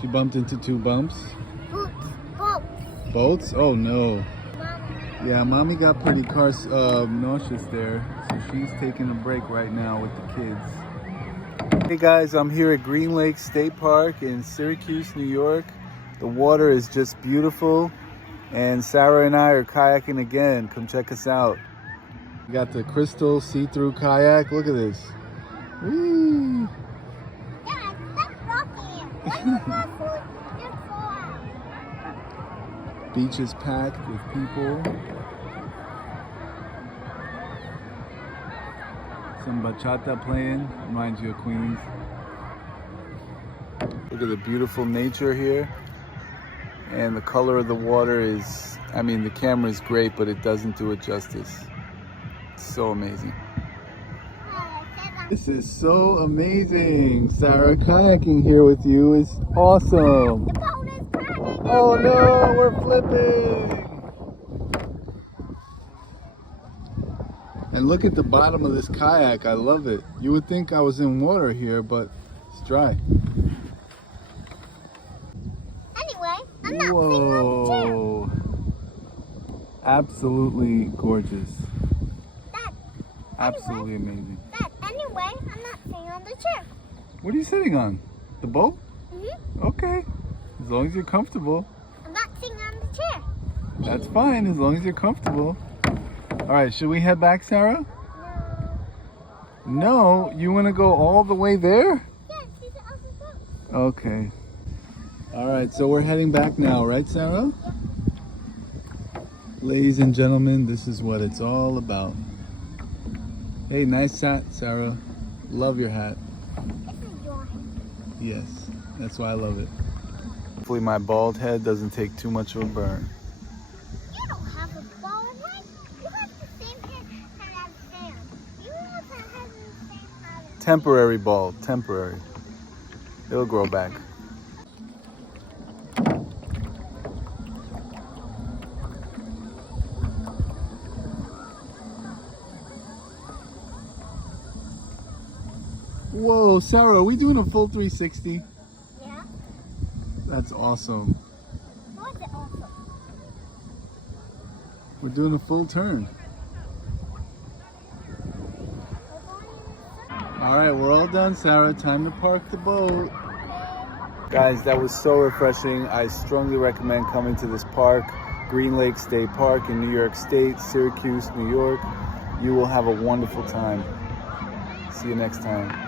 She bumped into two bumps. Boats. Boats? Oh no. Mommy. Yeah, mommy got pretty nauseous there, so she's taking a break right now with the kids. Hey guys, I'm here at Green Lake State Park in Syracuse, New York. The water is just beautiful, and Sarah and I are kayaking again. Come check us out. We got the crystal see-through kayak. Look at this. Whee! Dad, stop rocking. Why you not food your fall? Beach is packed with people. Some bachata playing, reminds you of Queens. Look at the beautiful nature here. And the color of the water is, I mean, the camera is great, but it doesn't do it justice. It's so amazing. This is so amazing. Sarah, kayaking here with you is awesome. The boat is turning. Oh no, we're flipping. And look at the bottom of this kayak. I love it. You would think I was in water here, but it's dry. Anyway, I'm not sitting on the chair. Whoa. Absolutely gorgeous. Dad, Absolutely amazing. Dad, anyway, I'm not sitting on the chair. What are you sitting on? The boat? Mm-hmm. Okay. As long as you're comfortable. I'm not sitting on the chair. That's fine, as long as you're comfortable. All right, should we head back, Sarah? No? You want to go all the way there? Yes, these are other boats. Okay. All right, so we're heading back now, right, Sarah? Yep. Ladies and gentlemen, this is what it's all about. Hey, nice hat, Sarah. Love your hat. This is your head. Yes, that's why I love it. Hopefully my bald head doesn't take too much of a burn. You don't have a bald head. You have the same hair as Sam. You also have the same hair as Temporary bald, temporary. It'll grow back. Whoa, Sarah, are we doing a full 360? Yeah? That's awesome. Why is it awesome? We're doing a full turn. All right, we're all done, Sarah. Time to park the boat. Guys, that was so refreshing. I strongly recommend coming to this park, Green Lake State Park in New York State, Syracuse, New York. You will have a wonderful time. See you next time.